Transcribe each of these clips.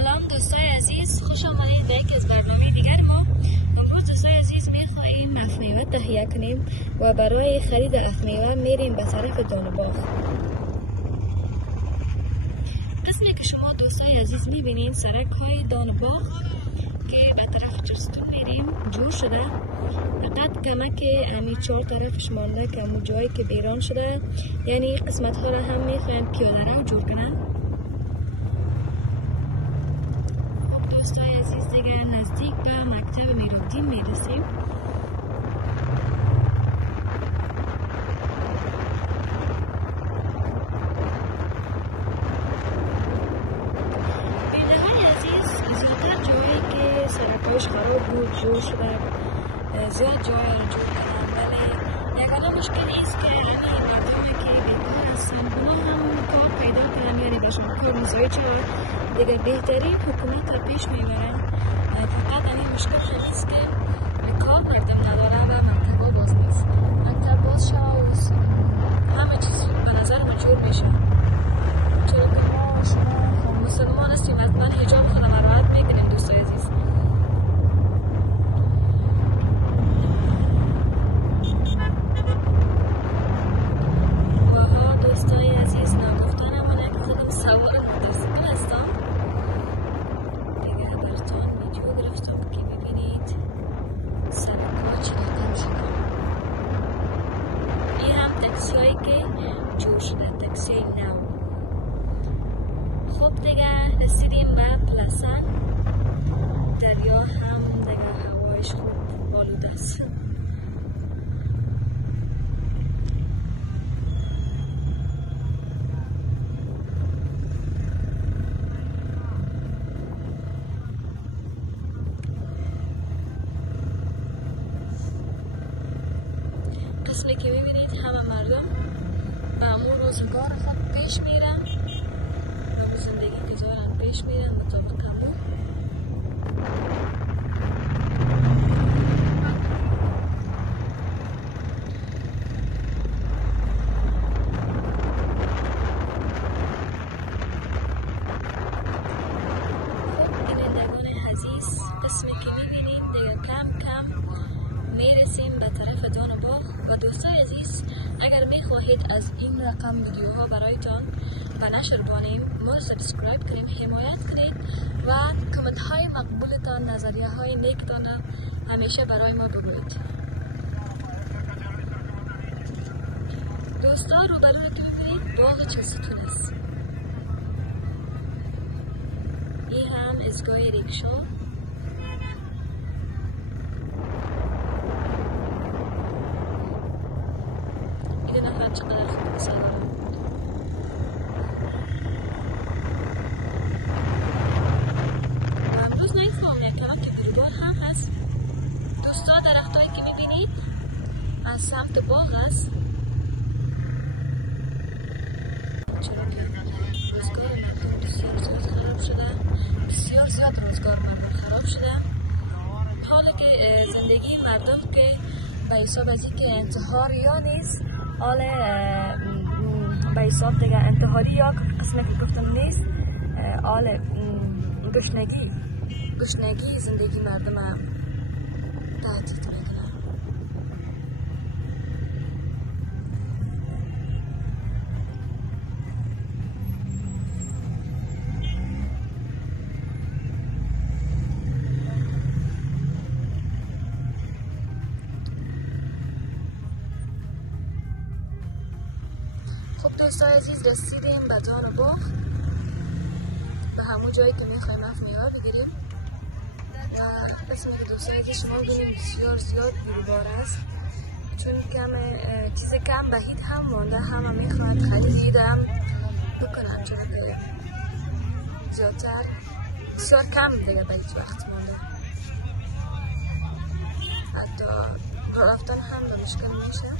سلام دوستای عزیز، خوش آمدید به یک از برنامه دیگر ما. امروز دوستای عزیز میخواهیم افمیوه تهیه کنیم و برای خرید افمیوه میریم به طرف دانباغ. قسمی که شما دوستای عزیز میبینید سرک های دانباغ که به طرف جستون میریم جور شده. فقط کمک امی 4 طرفش مانده که امو جایی که بیران شده، یعنی قسمت ها را هم میخوایم پیاده رو جور کنن. دوستای عزیز دیگر نزدیک به مکتب میرالدین میرسیم. بینه‌های عزیز، زیادتر جایی که سرکایش خراب بود جور شده، زیاد جای رو جور کردن، ولی یکانا مشکل ایست که همین مردمی که بیکار هستن اونا هم کار پیدا کردن، یعنی بهشون کار مساعد شود دیگر بهترین حکومت را پیش میبرن. فقط همین مشکل هست که کار مردم نداره و مکتبا باز نیست. مکتب باز شود و همه چیز به نظر من جور میشه، چرا که ما شما مسلمان هستیم، حتما حجاب خودم رعایت میکنیم دوستای عزیز. دوستای عزیز، نگفتن من یک خودم سوار موتورسیکل هستم دیگه. براتون ویدیو گرفتم که ببینید سرک‌ها چقدر کم شده. این هم تاکسی هایی که جور شده، تاکسی نو. خب دیگه رسیدیم به پلسن. دریا هم دیگه هوایش خوب بالوده است. قسمی که میبینید همه مردم به امون روزگار خود پیش میرن، به زندگی گذارن پیش میرن مطابق امون. خب بینندگان عزیز، قسمی که میبینید دیگه کم کم میرسیم به طرف دانباغ. و دوستای عزیز، اگر میخواهید از این رقم ویدیوها برایتان و نشر کنیم، ما سابسکرایب کنیم، حمایت کنید و کامنت های مقبولتان، نظریه های نیکتان را همیشه برای ما بگویید. دوستا، روبرو که ببینید باغ چلستون است. این هم ایستگاه ریکشا. چقدر خوب مثلا و امروز نمیفهم یک کلک گروگاه هم هست. دوستا، درختایی که میبینید از سمت باغ است. چرا که روزگار مردم بسیار زیاد خراب شده، بسیار زیاد روزگار مردم خراب شده. حالا که زندگی مردم که به حساب از این که انتحار یا نیست، حال به حساب دیگه انتحاری یا قسمه که گفتم نیست، حال گشنگی زندگی مردم هم تهدید میکنه. خب دوستای عزیز، رسیدیم به دانباغ، به همون جایی که میخوایم افمیوه بگیریم. و قسمی که دوستای عزیز شما ببینیم بسیار زیاد بیروبار است، چون چیز کم بهید هم مانده، همه میخواهند خرید هم بکنن، چون زیادتر بسیار کم دیگه به هیچ وقت مانده. حتی راه رفتن هم به مشکل میشه.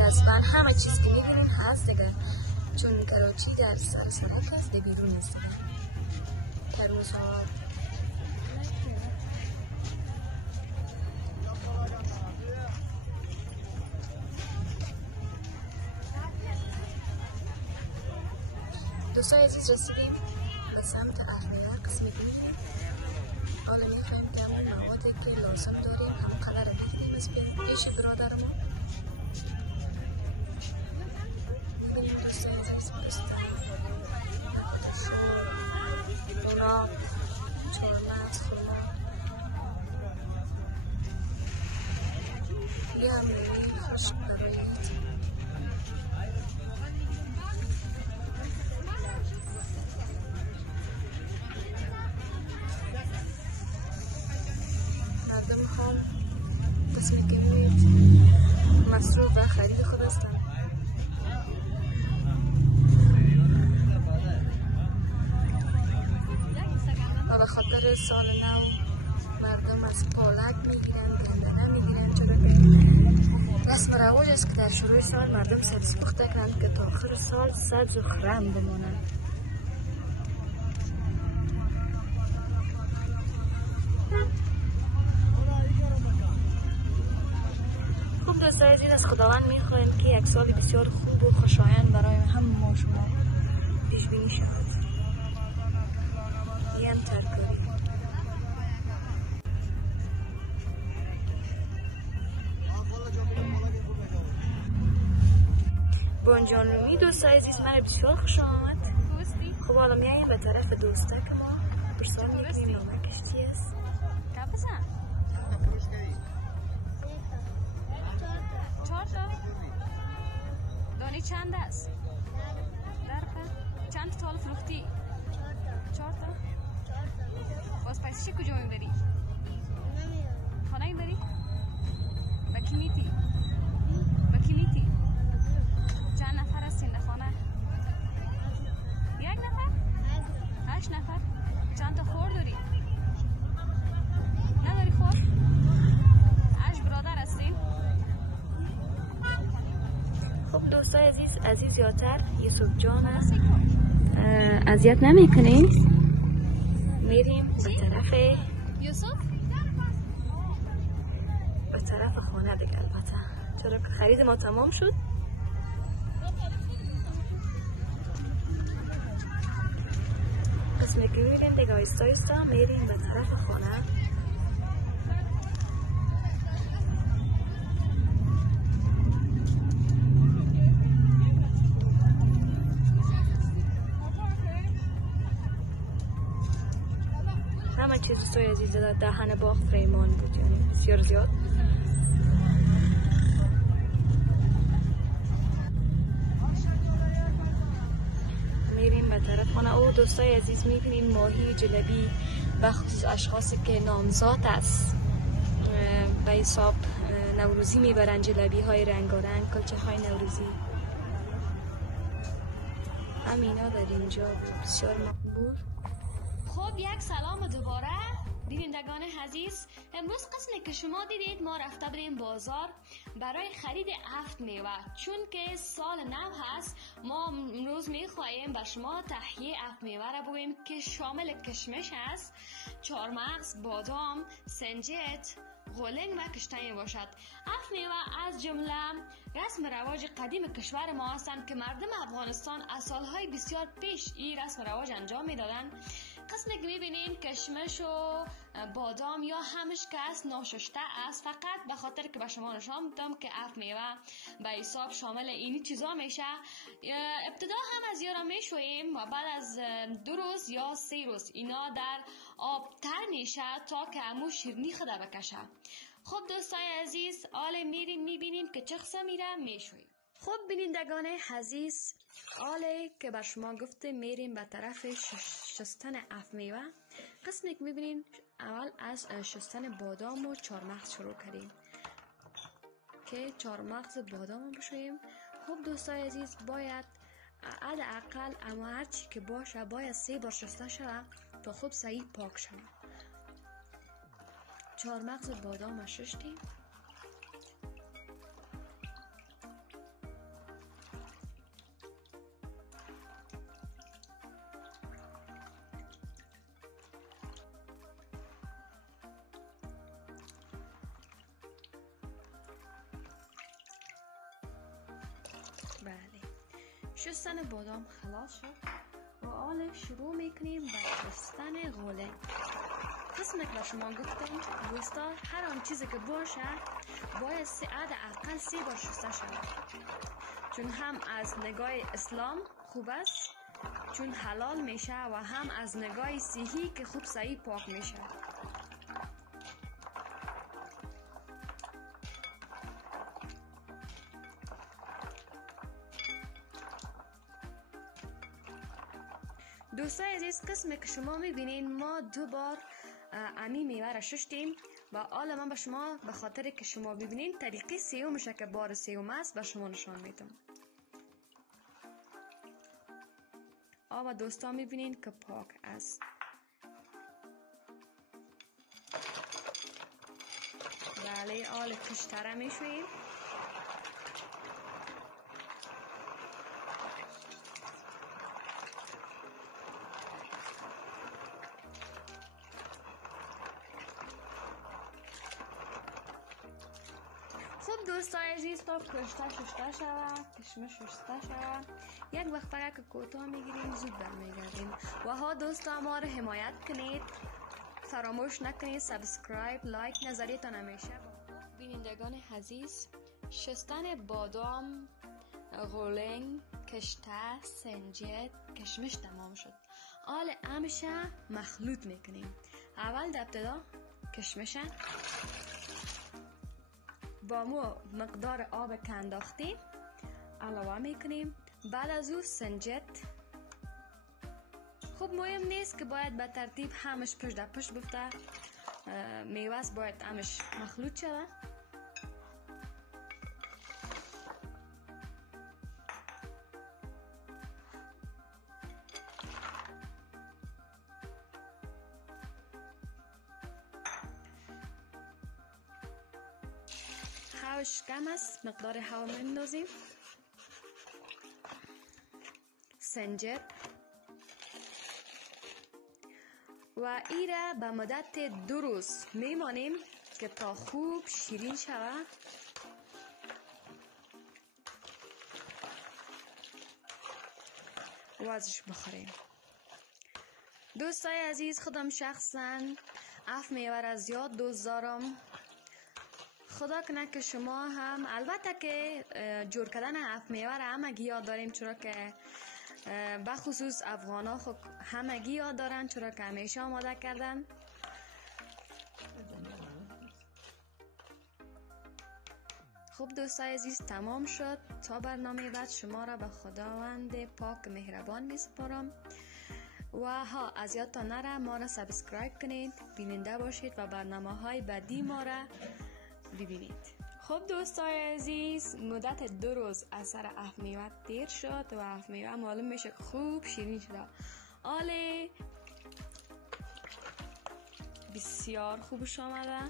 دستبند همه چیز که میبینین هست دیگه، چون کراچی در سلسله که از بیرون است دیگه. ترمز ها دوستای عزیز رسیدیم به سمت اهمیه قسمی که میکنیم. حالا میخوایم که همون موادی که لازم داریم هم قلعه رو بکنیم از پیش برادرمون. میبینیم دوستای عزیز پستن گلاب، چارمغز، خرما، یه هم میبینیم خشک برایت. مردم هم قسمی که میبینید مصروف و خرید خود هستن. و به خاطر سال نو مردم از پالک میگیرن، گندنه میگیرن، چرا که رسم رواج است که در شروع سال مردم سبزی پخته کنند که تا آخر سال سبز و خرم بمانند. خب دوستای عزیز، از خداوند میخواهیم که یک سال بسیار خوب و خوشایند برای همه ما شما پیش بینی شود. یم ترکاری بانجان دوستای عزیز، من بسیار خوش آمد. خب حالا میاییم به طرف دوستک ما برسال میکنیم نامه کشتی است. دانی چند است؟ چند تا فروختی؟ 4 تا؟ باز پیسش کجا میبری؟ خانه میبری؟ با کی میتی؟ چند نفر هستین در خانه؟ 1 نفر؟ 8 نفر؟ چند تا خور داری؟ نداری خور؟ 8 برادر هستین؟ خب دوستای عزیز یادتر یوسف جان اذیت نمیکنین. میریم به طرف یوسف؟ به طرف خانه دیگه. البته چرا که خرید ما تمام شد. قسمی که میریم دیگه آیستا آیستا میریم به طرف خانه. همه چیز دوستای عزیز در دهن باغ فریمان بود، یعنی بسیار زیاد. میریم به طرف خانه. او دوستای عزیز میبینیم ماهی جلبی و خصوص اشخاصی که نامزاد است به حساب نوروزی میبرن جلبی های رنگارنگ، کلچه های نوروزی. همینا در اینجا بسیار مقبول. خب یک سلام دوباره بینندگان عزیز. امروز قسمی که شما دیدید ما رفته بریم بازار برای خرید 7 میوه، چون که سال نو هست. ما امروز میخواهیم به شما تهیه 7 میوه را بگوییم که شامل کشمش است، چارمغز، بادام، سنجد، غلنگ و کشتنی باشد. 7 میوه از جمله رسم رواج قدیم کشور ما هستند که مردم افغانستان از سالهای بسیار پیش این رسم رواج انجام میدادند. قسمی که میبینین کشمش و بادام یا همش که است ناشسته است، فقط به خاطر که به شما نشان میدم که 7 میوه به حساب شامل اینی چیزا میشه. ابتدا هم از یارا میشوییم و بعد از 2 روز یا 3 روز اینا در آب تر میشه تا که امو شیرنی خود بکشه. خب دوستای عزیز، حالا میریم میبینیم که چه قسم میره میشوییم. خب بینندگان عزیز، حالا که بر شما گفته میریم به طرف شستن 7 میوه. قسمی که میبینین اول از شستن بادام و چارمغز شروع کردیم که چارمغز بادام رو بشوییم. خب دوستای عزیز، باید حداقل اما هرچی که باشه باید 3 بار شسته شود تا خوب صحیح پاک شود. 4 مغز بادام شستیم. بله، شستن بادام خلاص شد و حالا شروع میکنیم به شستن غوله. قسمی که شما گفتم دوستا، هر آن چیزی که باشه باید حداقل 3 بار شسته شود، چون هم از نگاه اسلام خوب است، چون حلال میشه، و هم از نگاه صحی که خوب صحیح پاک میشه. دوستای عزیز، قسمی که شما میبینین ما 2 بار امی میوه را شستیم و حالا من به شما به خاطر که شما ببینین طریقه سیومشه که بار سیوم است به شما نشان میدم. و دوستا میبینین که پاک است. بله، حالا کشتره میشویم. خب دوستای عزیز، تا کشته شسته شود، کشمش شسته شود، یک وقت اگر که کوتاه میگیریم زود برمیگردیم. و ها دوستا، ما رو حمایت کنید، فراموش نکنید سابسکرایب، لایک، نظریتان همیشه. بینندگان عزیز، شستن بادام، غولنگ، کشته، سنجد، کشمش تمام شد. حالا همیشه مخلوط میکنیم. اول در ابتدا کشمش با مقدار آب که انداختیم علاوه میکنیم. بعد از او سنجد. خب مهم نیست که باید به ترتیب همش پشت در پشت بفته، میوه باید همش مخلوط شود. هواش کم است، مقدار هوا میندازیم. سنجد و ایره به مدت 2 روز میمانیم که تا خوب شیرین شود. و ازش بخوریم. دوستای عزیز، خودم شخصا اف میوه را زیاد دوست دارم. خدا کنه که شما هم، البته که جور کردن اف میوه را همگی یاد داریم، چرا که بخصوص افغان ها خب همگی یاد دارن، چرا که همیشه آماده کردن. خب دوستای عزیز، تمام شد. تا برنامه بعد شما را به خداوند پاک مهربان می سپارم. و ها، از یادتان نره ما را سابسکرایب کنید، بیننده باشید و برنامه های بعدی ما را ببینید. خب دوستای عزیز، مدت 2 روز از سر اف میوه دیر شد و اف میوه معلوم میشه که خوب شیرین شده. حالا بسیار خوبش آمده.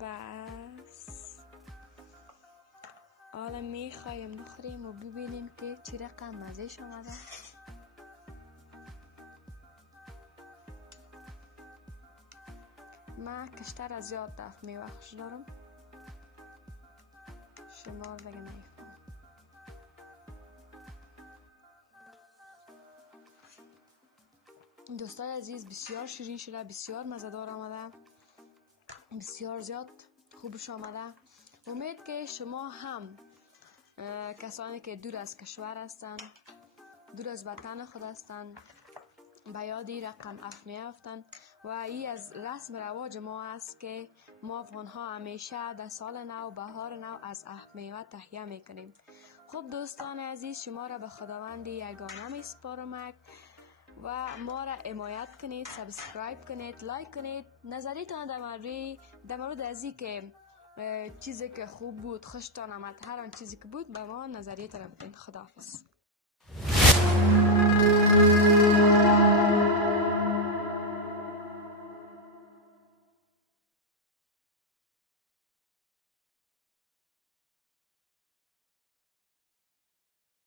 بس حالا میخوایم بخوریم و ببینیم که چی رقم مزهش آمده. من کشتر از زیاد دفت میوه خوش دارم. شما دیگه نمیفهم. دوستای عزیز، بسیار شیرین شده، بسیار مزه‌دار آمده، بسیار زیاد خوبش آمده. امید که شما هم کسانی که دور از کشور هستند، دور از وطن خود هستند، به یاد این رقم اف میافتند. و این از رسم رواج ما است که ما افغان ها همیشه در سال نو، بهار نو، از اف میوه تهیه میکنیم. خب دوستان عزیز، شما را به خداوند یگانه میسپارم و و ما را حمایت کنید، سابسکرایب کنید، لایک کنید. نظریتان در مورد از این که چیزی که خوب بود، خوشتان آمد، هر آن چیزی که بود به ما نظریت را بدین. خداحافظ.